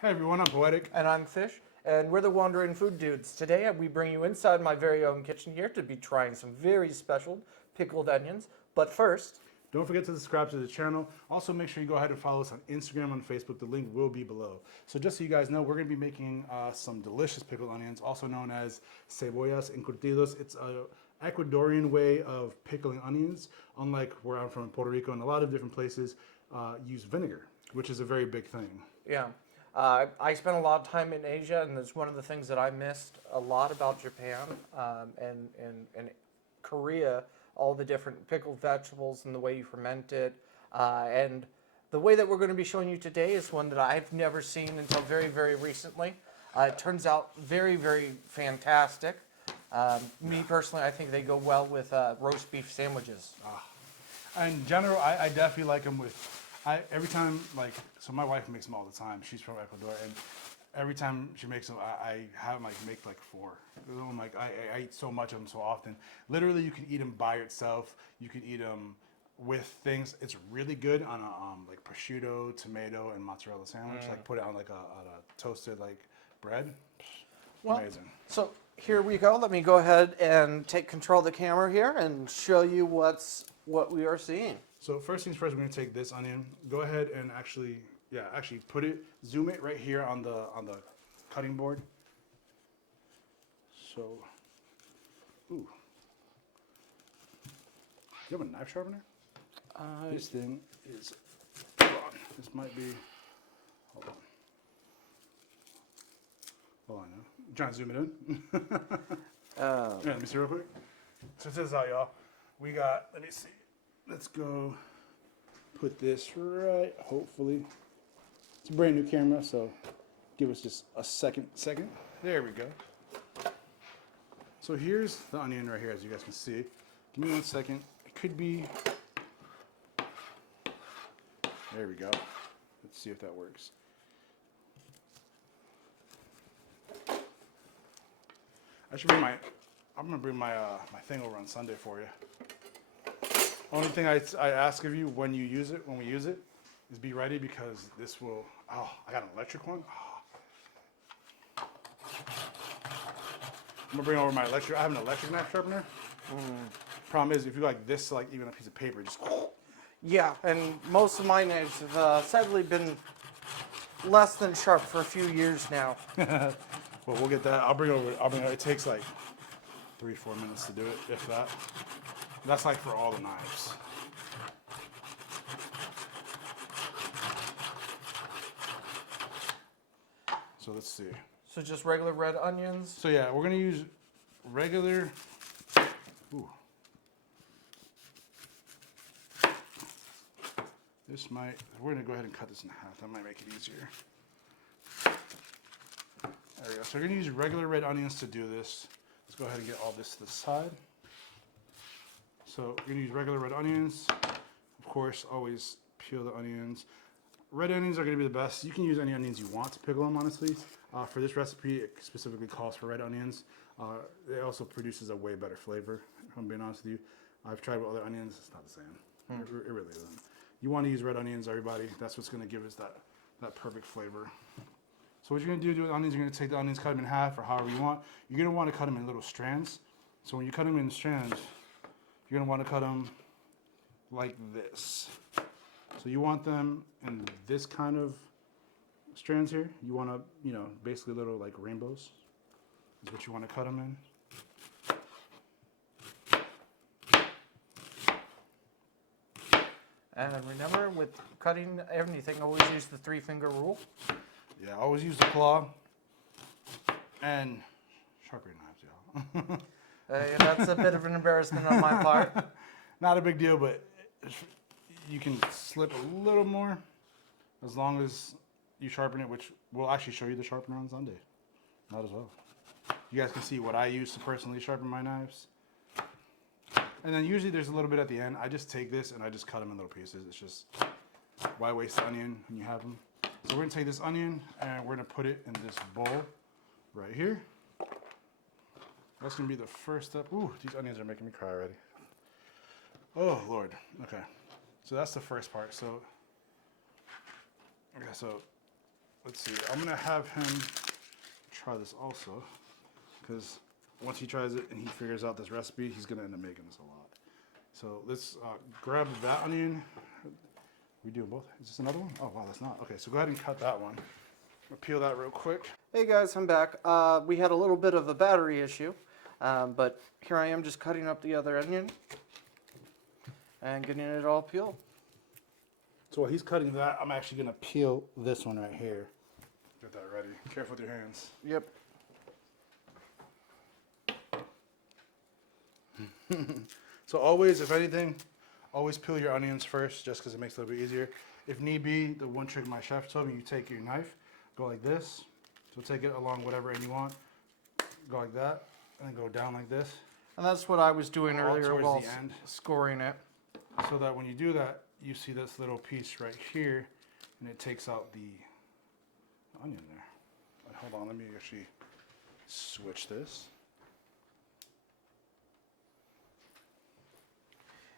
Hey everyone, I'm Poetic. And I'm Fish, and we're the Wandering Food Dudes. Today we bring you inside my very own kitchen here to be trying some very special pickled onions. But first, Don't forget to subscribe to the channel. Also, make sure you go ahead and follow us on Instagram and Facebook. The link will be below. So just so you guys know, we're going to be making some delicious pickled onions, also known as cebollas encurtidos. It's a Ecuadorian way of pickling onions. Unlike where I'm from in Puerto Rico and a lot of different places use vinegar, which is a very big thing. yeah, I spent a lot of time in Asia, and it's one of the things that I missed a lot about Japan and Korea. All the different pickled vegetables and the way you ferment it, and the way that we're going to be showing you today is one that I've never seen until very, very recently. It turns out very, very fantastic. Me personally, I think they go well with roast beef sandwiches. In general, I definitely like them with, every time, so my wife makes them all the time. She's from Ecuador, and every time she makes them, I have them make like four. I'm like, I eat so much of them so often. Literally, you can eat them by yourself. You can eat them with things. It's really good on a like prosciutto, tomato, and mozzarella sandwich. Like put it on like a toasted like bread. Amazing. So here we go. Let me go ahead and take control of the camera here and show you what we are seeing. So first things first, we're gonna take this onion. Go ahead and actually put it, zoom it right here on the cutting board. So, ooh, you have a knife sharpener? This thing is, hold on, this might be, hold on. Hold on now. I'm trying to zoom it in. Yeah, let me see real quick. So this is how y'all, we got, let me see. Let's go put this right, hopefully. It's a brand new camera, so give us just a second. There we go. So here's the onion right here, as you guys can see. Give me 1 second. It could be, there we go. Let's see if that works. I'm gonna bring my thing over on Sunday for you. Only thing I ask of you when we use it, is be ready because this will, oh, I got an electric one. Oh. I'm gonna bring over my electric, I have an electric knife sharpener. Problem is, if you like this, like even a piece of paper, just. Yeah, and most of my knives have sadly been less than sharp for a few years now. Well, we'll get that. I'll bring over, it takes like 3-4 minutes to do it, if that. That's like for all the knives. So let's see. So just regular red onions. So yeah, we're gonna use regular. Ooh. This might. We're gonna go ahead and cut this in half. That might make it easier. There we go. So we're gonna use regular red onions to do this. Let's go ahead and get all this to the side. So we're gonna use regular red onions. Of course, always peel the onions. Red onions are gonna be the best. You can use any onions you want to pickle them, honestly. For this recipe, it specifically calls for red onions. It also produces a way better flavor, if I'm being honest with you. I've tried with other onions, it's not the same. It really isn't. You wanna use red onions, everybody. That's what's gonna give us that perfect flavor. So what you're gonna do with onions, you're gonna take the onions, cut them in half or however you want. You're gonna wanna cut them in little strands. So when you cut them in strands, you're gonna wanna cut them like this. So you want them in this kind of strands here. You wanna, basically little like rainbows is what you wanna cut them in. And remember, with cutting anything, always use the 3-finger rule. Yeah, always use the claw and sharpen your knives, y'all. That's a bit of an embarrassment on my part. Not a big deal, but you can slip a little more as long as you sharpen it, which we'll actually show you the sharpener on Sunday. Not as well. You guys can see what I use to personally sharpen my knives. And then usually there's a little bit at the end. I just take this and I just cut them in little pieces. It's just, why waste the onion when you have them? So we're gonna take this onion and we're gonna put it in this bowl right here. That's gonna be the first step. Ooh, these onions are making me cry already. Oh, Lord. Okay. So that's the first part. So let's see. I'm gonna have him try this also, because once he tries it and he figures out this recipe, he's gonna end up making this a lot. So let's grab that onion. We do both. Is this another one? Oh wow, that's not. Okay, so go ahead and cut that one. I'll peel that real quick. Hey guys, I'm back. We had a little bit of a battery issue, but here I am just cutting up the other onion and getting it all peeled. So while he's cutting that, I'm actually gonna peel this one right here. Get that ready. Careful with your hands. Yep. So always, if anything, always peel your onions first, just because it makes it a little bit easier. If need be, the one trick my chef told me, you take your knife, go like this. So take it along whatever end you want. Go like that, and then go down like this. And that's what I was doing All earlier towards while the end. scoring it. So that when you do that, you see this little piece right here, and it takes out the onion there. Hold on, let me actually switch this.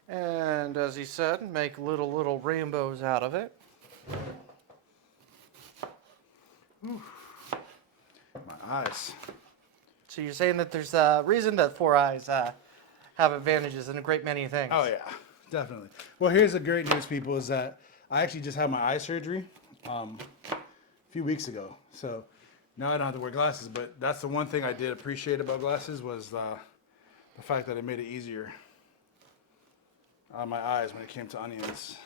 And as he said, make little rainbows out of it. Whew. My eyes. So you're saying that there's a reason that 4 eyes have advantages in a great many things. Oh yeah, definitely. Well, here's the great news, people, is that I actually just had my eye surgery a few weeks ago. So now I don't have to wear glasses, but that's the one thing I did appreciate about glasses was the fact that it made it easier on my eyes when it came to onions.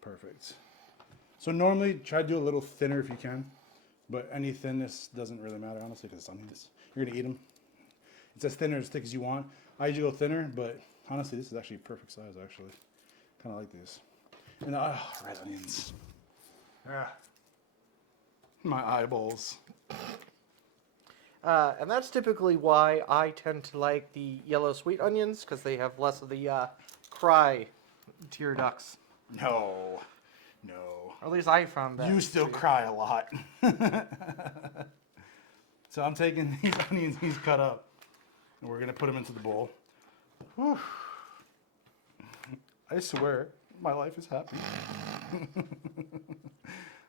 Perfect. So normally try to do a little thinner if you can, but any thinness doesn't really matter, honestly, because it's onions. You're gonna eat them. It's as thin or as thick as you want. I usually go thinner, but honestly, this is actually perfect size, actually. Kind of like these. And red onions. Yeah. My eyeballs. And that's typically why I tend to like the yellow sweet onions, because they have less of the cry tear ducts. No. Or at least I found that. You still cry a lot. So I'm taking these onions he's cut up, and we're gonna put them into the bowl. Whew. I swear, my life is happy.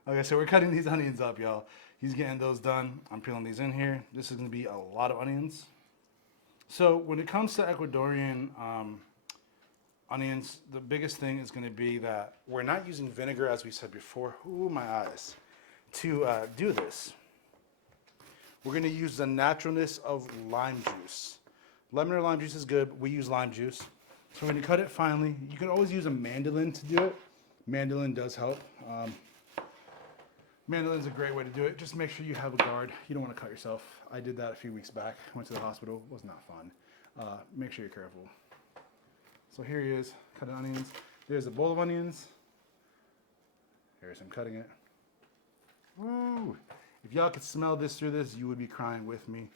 Okay, so we're cutting these onions up, y'all. He's getting those done. I'm peeling these in here. This is gonna be a lot of onions. So when it comes to Ecuadorian onions, the biggest thing is gonna be that we're not using vinegar, as we said before. Ooh, my eyes. To do this, we're gonna use the naturalness of lime juice. Lemon or lime juice is good, but we use lime juice. So when you cut it finely, you can always use a mandolin to do it. Mandolin does help. Mandolin's a great way to do it. Just make sure you have a guard. You don't want to cut yourself. I did that a few weeks back. Went to the hospital. Was not fun. Make sure you're careful. So here he is, cutting onions. There's a bowl of onions. Here's him cutting it. Woo! If y'all could smell this through this, you would be crying with me.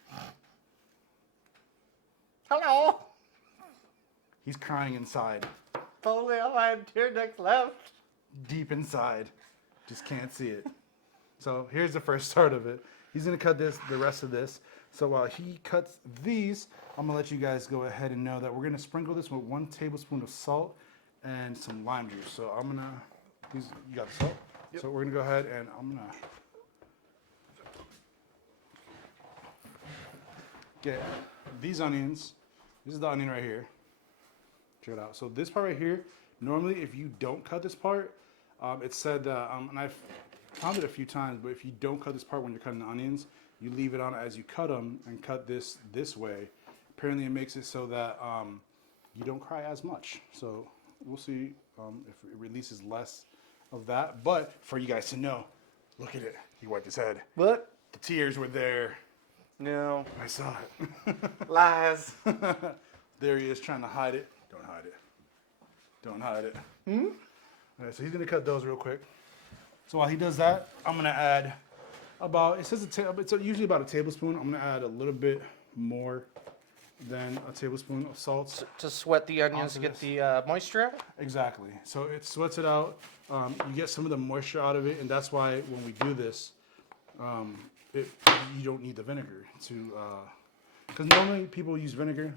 Hello! He's crying inside. If only I had tear ducts left. Deep inside. Just can't see it. So here's the first start of it. He's gonna cut the rest of this. So while he cuts these, I'm gonna let you guys go ahead and know that we're gonna sprinkle this with 1 tablespoon of salt and some lime juice. So I'm gonna, you got the salt? Yep. So we're gonna go ahead and I'm gonna get these onions. This is the onion right here. Check it out. So this part right here, normally if you don't cut this part, it said that, and I've found it a few times, but if you don't cut this part when you're cutting the onions, you leave it on as you cut them and cut this way. Apparently it makes it so that you don't cry as much. So we'll see if it releases less of that. But for you guys to know, look at it. He wiped his head. What? The tears were there. No. I saw it. Lies. There he is trying to hide it. Don't hide it. Don't hide it. Hmm? All right, so he's gonna cut those real quick. So while he does that, I'm gonna add about, it says it's usually about a tablespoon. I'm gonna add a little bit more than a tablespoon of salt. To sweat the onions to get the moisture out? Exactly. So it sweats it out. You get some of the moisture out of it, and that's why when we do this, you don't need the vinegar to, because normally people use vinegar.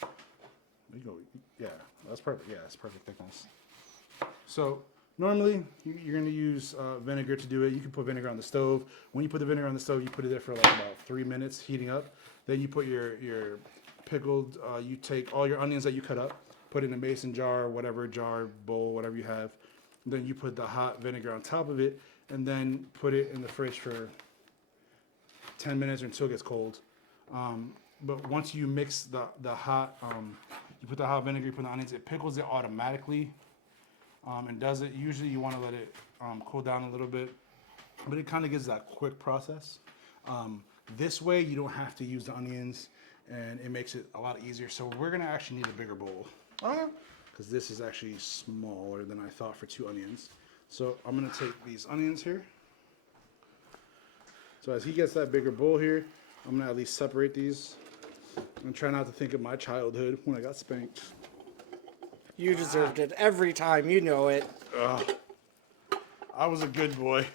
There you go. Yeah, that's perfect. Yeah, it's perfect thickness. So Normally, you're going to use vinegar to do it. You can put vinegar on the stove. When you put the vinegar on the stove, you put it there for like about 3 minutes, heating up. Then you put your pickled, you take all your onions that you cut up, put it in a mason jar, whatever jar, bowl, whatever you have. And then you put the hot vinegar on top of it, and then put it in the fridge for 10 minutes or until it gets cold. But once you mix the hot, you put the hot vinegar, you put the onions, it pickles it automatically. And does it. Usually you want to let it cool down a little bit, but it kind of gives that quick process. This way you don't have to use the onions, and it makes it a lot easier. So we're gonna actually need a bigger bowl because this is actually smaller than I thought for 2 onions. So I'm gonna take these onions here. So as he gets that bigger bowl here, I'm gonna at least separate these and try not to think of my childhood when I got spanked. You deserved it every time, you know it. I was a good boy.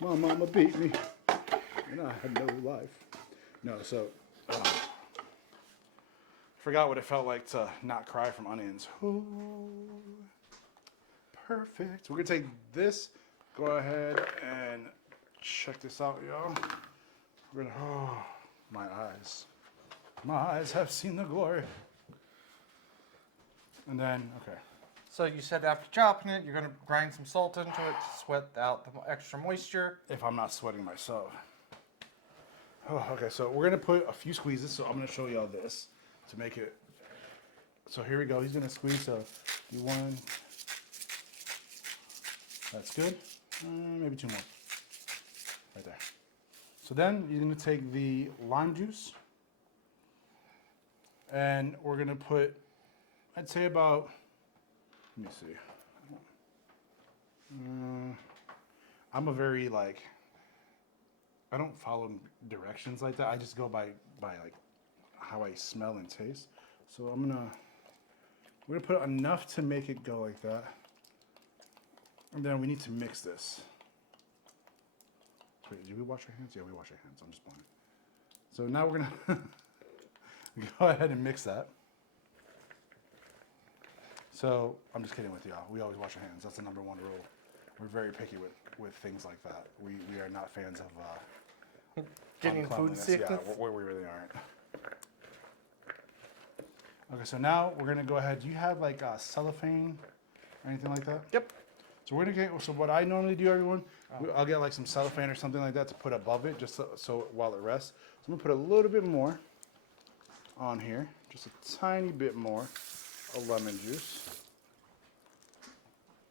My mama beat me, and I had no life. No, so forgot what it felt like to not cry from onions. Ooh, perfect. We're gonna take this. Go ahead and check this out, y'all. We're gonna. Oh, my eyes have seen the glory. And then, okay. So you said after chopping it, you're going to grind some salt into it to sweat out the extra moisture. If I'm not sweating myself. Oh, okay, so we're going to put a few squeezes. So I'm going to show y'all this to make it. So here we go. He's going to squeeze. So do 1. That's good. Maybe 2 more. Right there. So then you're going to take the lime juice. And we're going to put, I'd say about, let me see. I'm a very I don't follow directions like that. I just go by like how I smell and taste. So we're gonna put enough to make it go like that. And then we need to mix this. Wait, did we wash our hands? Yeah, we wash our hands. I'm just playing. So now we're gonna go ahead and mix that. So, I'm just kidding with y'all. We always wash our hands. That's the #1 rule. We're very picky with things like that. We are not fans of Getting food sickness? Yeah, we really aren't. Okay, so now we're going to go ahead. Do you have like cellophane or anything like that? Yep. So we're going to get, so what I normally do, everyone, I'll get like some cellophane or something like that to put above it just so while it rests. So I'm going to put a little bit more on here. Just a tiny bit more of lemon juice.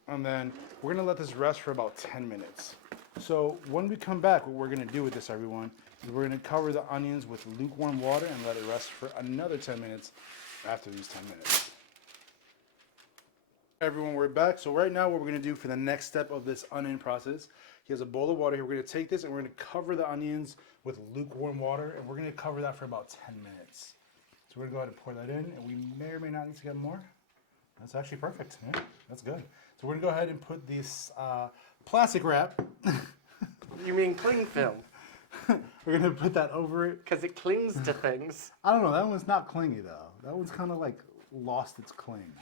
And then we're gonna let this rest for about 10 minutes. So when we come back, what we're gonna do with this, everyone, is we're gonna cover the onions with lukewarm water and let it rest for another 10 minutes after these 10 minutes. Everyone, we're back. So right now what we're gonna do for the next step of this onion process, he has a bowl of water here. We're gonna take this and we're gonna cover the onions with lukewarm water, and we're gonna cover that for about 10 minutes. So we're gonna go ahead and pour that in, and we may or may not need to get more. That's actually perfect. Yeah, that's good. So we're gonna go ahead and put this plastic wrap. You mean cling film? We're gonna put that over it. Because it clings to things. I don't know. That one's not clingy though. That one's kind of like lost its cling.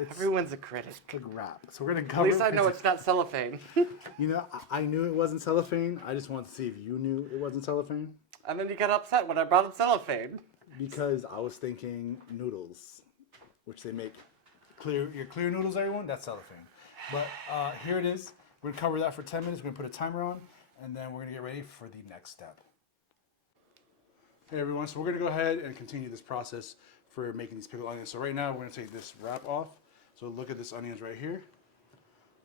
Everyone's a critic. It's like wrap. So we're gonna cover. At least I know it's not cellophane. You know, I knew it wasn't cellophane. I just wanted to see if you knew it wasn't cellophane. And then you got upset when I brought up cellophane. Because I was thinking noodles, which they make your clear noodles, everyone. That's cellophane. But here it is. We're gonna cover that for 10 minutes. We're gonna put a timer on, and then we're gonna get ready for the next step. Hey everyone, so we're gonna go ahead and continue this process for making these pickled onions. So right now we're gonna take this wrap off. So look at this onions right here.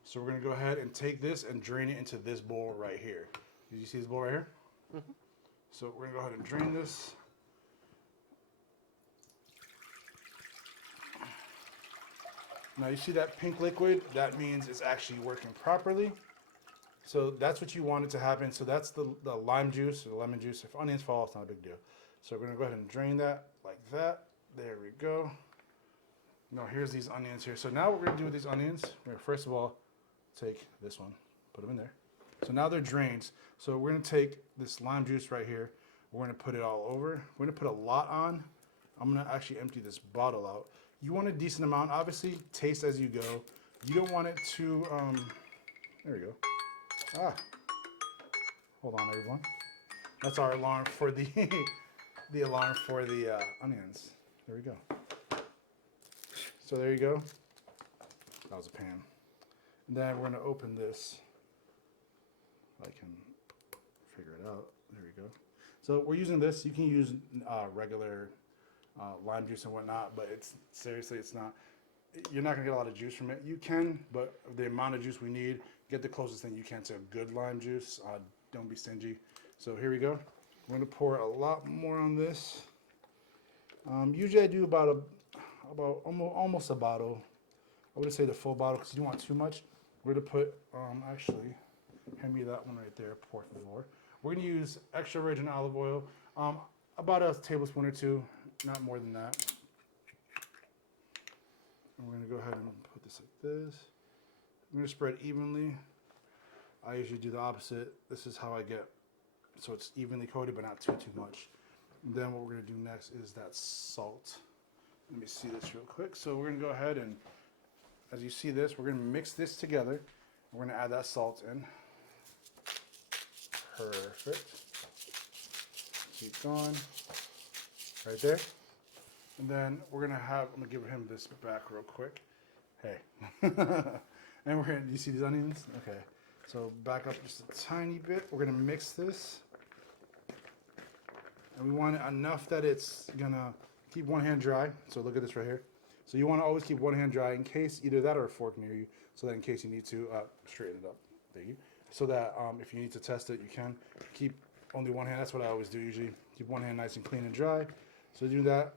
So we're gonna go ahead and take this and drain it into this bowl right here. Did you see this bowl right here? Mm-hmm. So we're gonna go ahead and drain this. Now you see that pink liquid? That means it's actually working properly. So that's what you want it to happen. So that's the lime juice or the lemon juice. If onions fall, it's not a big deal. So we're gonna go ahead and drain that like that. There we go. Now here's these onions here. So now what we're gonna do with these onions, we're gonna first of all take this one, put them in there. So now they're drained. So we're gonna take this lime juice right here. We're gonna put it all over. We're gonna put a lot on. I'm gonna actually empty this bottle out. You want a decent amount. Obviously, taste as you go. You don't want it to, there we go. Ah, hold on everyone. That's our alarm for the, the alarm for the onions. There we go. So there you go. That was a pan. And then we're gonna open this. I can figure it out. There we go. So we're using this. You can use regular lime juice and whatnot, but it's seriously, it's not. You're not gonna get a lot of juice from it. You can, but the amount of juice we need, get the closest thing you can to a good lime juice. Don't be stingy. So here we go. We're gonna pour a lot more on this. Usually I do about almost a bottle. I wouldn't say the full bottle because you don't want too much. We're gonna put actually, hand me that one right there, por favor. We're gonna use extra virgin olive oil, about a tablespoon or two, not more than that. And we're gonna go ahead and put this like this. I'm gonna spread evenly. I usually do the opposite. This is how I get, so it's evenly coated but not too much. And then what we're gonna do next is that salt. Let me see this real quick. So we're gonna go ahead and, as you see this, we're gonna mix this together. We're gonna add that salt in. Perfect. Keep going. Right there. And then we're gonna have, I'm gonna give him this back real quick. Hey. And we're gonna, do you see these onions? Okay. So back up just a tiny bit. We're gonna mix this. And we want it enough that it's gonna keep one hand dry. So look at this right here. So you wanna always keep one hand dry in case, either that or a fork near you, so that in case you need to straighten it up. There you go. So that if you need to test it, you can. Keep only one hand. That's what I always do usually. Keep one hand nice and clean and dry. So do that.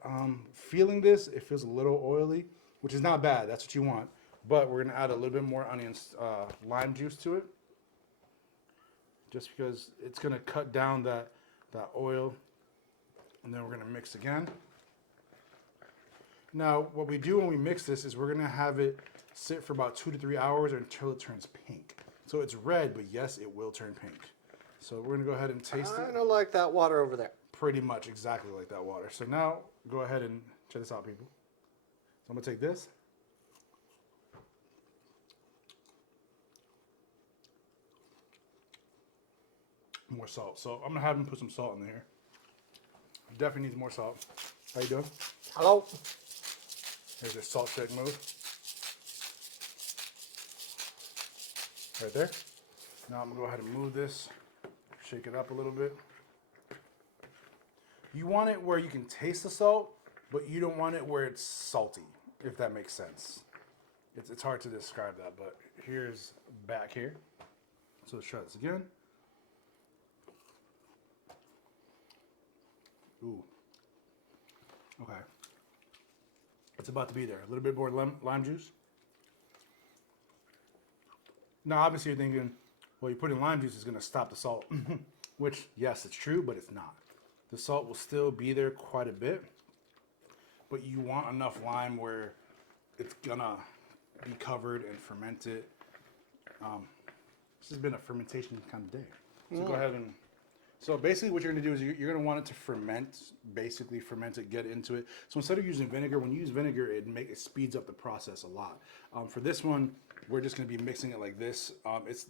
Feeling this, it feels a little oily, which is not bad. That's what you want. But we're gonna add a little bit more onions, lime juice to it, just because it's gonna cut down that oil. And then we're gonna mix again. Now, what we do when we mix this is we're gonna have it sit for about 2 to 3 hours until it turns pink. So it's red, but yes, it will turn pink. So we're gonna go ahead and taste it. Kind of like that water over there. Pretty much exactly like that water. So now, go ahead and check this out, people. So I'm gonna take this. More salt. So I'm gonna have him put some salt in there. Definitely needs more salt. How you doing? Hello. Here's a salt check move. Right there. Now I'm gonna go ahead and move this, shake it up a little bit. You want it where you can taste the salt, but you don't want it where it's salty, if that makes sense. It's hard to describe that, but here's back here. So let's try this again. Ooh. Okay. It's about to be there. A little bit more lime juice. Now, obviously, you're thinking, well, you put in lime juice is going to stop the salt, which, yes, it's true, but it's not. The salt will still be there quite a bit, but you want enough lime where it's going to be covered and fermented. This has been a fermentation kind of day. So go ahead and... So basically what you're going to do is you're going to want it to ferment, basically ferment it, get into it. So instead of using vinegar, when you use vinegar, it speeds up the process a lot. For this one, we're just going to be mixing it like this.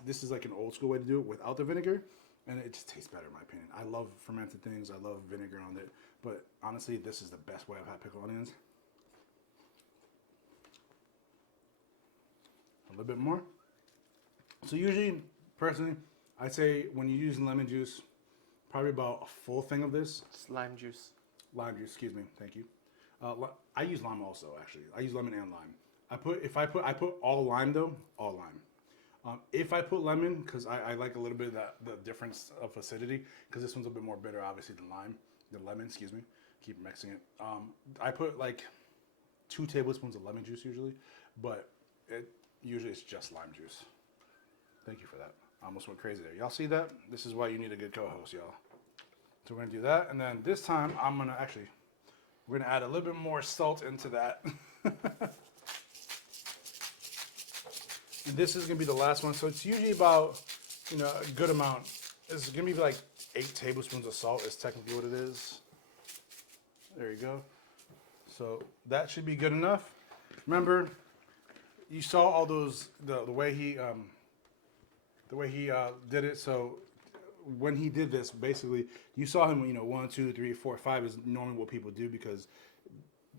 This is like an old school way to do it without the vinegar, and it just tastes better in my opinion. I love fermented things. I love vinegar on it, but honestly, this is the best way I've had pickled onions. A little bit more. So usually, personally, I'd say when you're using lemon juice, probably about a full thing of this. It's lime juice. Lime juice, excuse me, thank you. I use lime also, actually. I use lemon and lime. I put all lime though, all lime. If I put lemon, because I like a little bit of the difference of acidity, because this one's a bit more bitter, obviously, than lemon, excuse me. Keep mixing it. I put like 2 tablespoons of lemon juice usually, but usually it's just lime juice. Thank you for that. I almost went crazy there. Y'all see that? This is why you need a good co-host, y'all. So we're gonna do that, and then this time we're gonna add a little bit more salt into that. And this is gonna be the last one. So it's usually about, a good amount. It's gonna be like 8 tablespoons of salt is technically what it is. There you go. So that should be good enough. Remember, you saw all those the way he did it. So when he did this, basically, you saw him. 1, 2, 3, 4, 5 is normally what people do because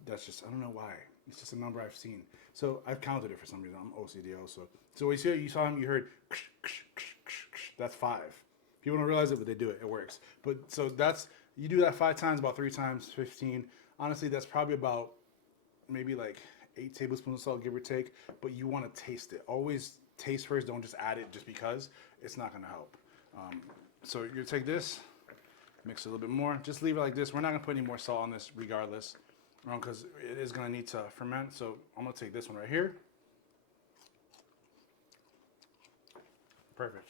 that's just, I don't know why. It's just a number I've seen. So I've counted it for some reason. I'm OCD also. So you saw him. You heard that's 5. People don't realize it, but they do it. It works. But so you do that 5 times, about 3 times 15. Honestly, that's probably about maybe like 8 tablespoons of salt, give or take. But you want to taste it. Always taste first. Don't just add it just because. It's not going to help. So you're going to take this, mix it a little bit more. Just leave it like this. We're not going to put any more salt on this regardless because it is going to need to ferment. So I'm going to take this one right here. Perfect.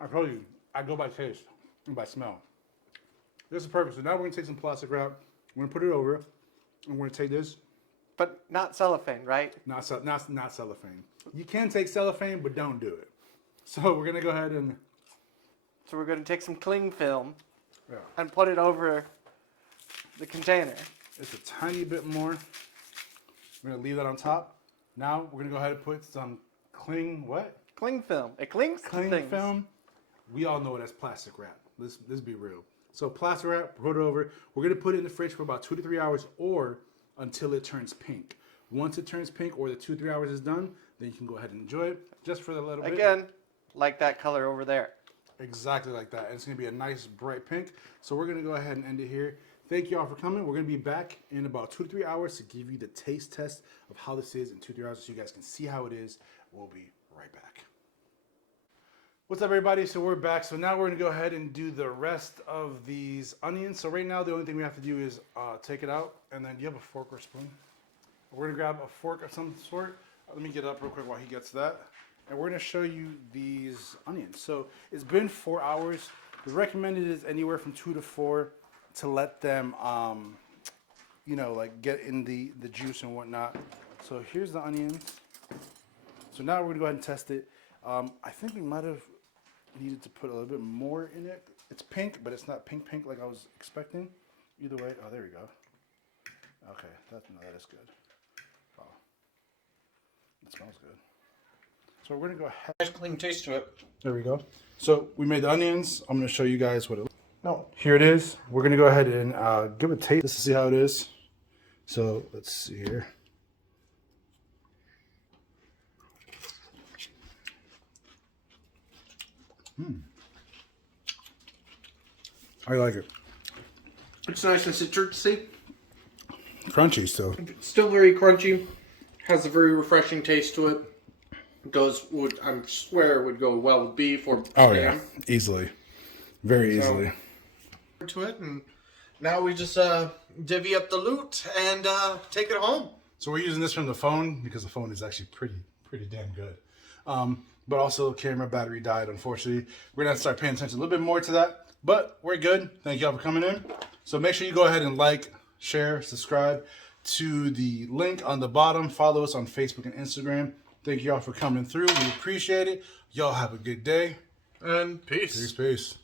I told you, I go by taste and by smell. This is perfect. So now we're going to take some plastic wrap. We're going to put it over. And we're going to take this. But not cellophane, right? Not cellophane. You can take cellophane, but don't do it. So we're going to go ahead and... So we're going to take some cling film Yeah. and put it over the container. Just a tiny bit more. We're going to leave that on top. Now we're going to go ahead and put some cling film. It clings to things. film. We all know it as plastic wrap. Let's be real. So plastic wrap, put it over. We're going to put it in the fridge for about 2 to 3 hours or until it turns pink. Once it turns pink or the 2 to 3 hours is done, then you can go ahead and enjoy it just for a little bit. Again, like that color over there. Exactly like that. And it's going to be a nice bright pink. So we're going to go ahead and end it here. Thank you all for coming. We're going to be back in about 2 to 3 hours to give you the taste test of how this is in 2 to 3 hours so you guys can see how it is. We'll be right back. What's up, everybody? So we're back. So now we're going to go ahead and do the rest of these onions. So right now, the only thing we have to do is take it out. And then do you have a fork or spoon? We're going to grab a fork of some sort. Let me get up real quick while he gets that. And we're going to show you these onions. So it's been 4 hours. The recommended is anywhere from 2 to 4 to let them, like get in the juice and whatnot. So here's the onions. So now we're going to go ahead and test it. I think we might have needed to put a little bit more in it. It's pink, but it's not pink like I was expecting. Either way, oh, there we go. Okay, that is good. Wow, it smells good. So we're gonna go ahead. Nice clean taste to it. There we go. So we made the onions. I'm gonna show you guys what it. No. Here it is. We're gonna go ahead and give it a taste just to see how it is. So let's see here. I like it. It's nice and citrusy. Crunchy still. Still very crunchy. Has a very refreshing taste to it. I swear would go well with beef or Oh yeah, easily, very easily. To it, and now we just divvy up the loot and take it home. So we're using this from the phone because the phone is actually pretty damn good. But also the camera battery died, unfortunately. We're gonna start paying attention a little bit more to that. But we're good. Thank you all for coming in. So make sure you go ahead and like, share, subscribe to the link on the bottom. Follow us on Facebook and Instagram. Thank you all for coming through. We appreciate it. Y'all have a good day. And peace. Peace.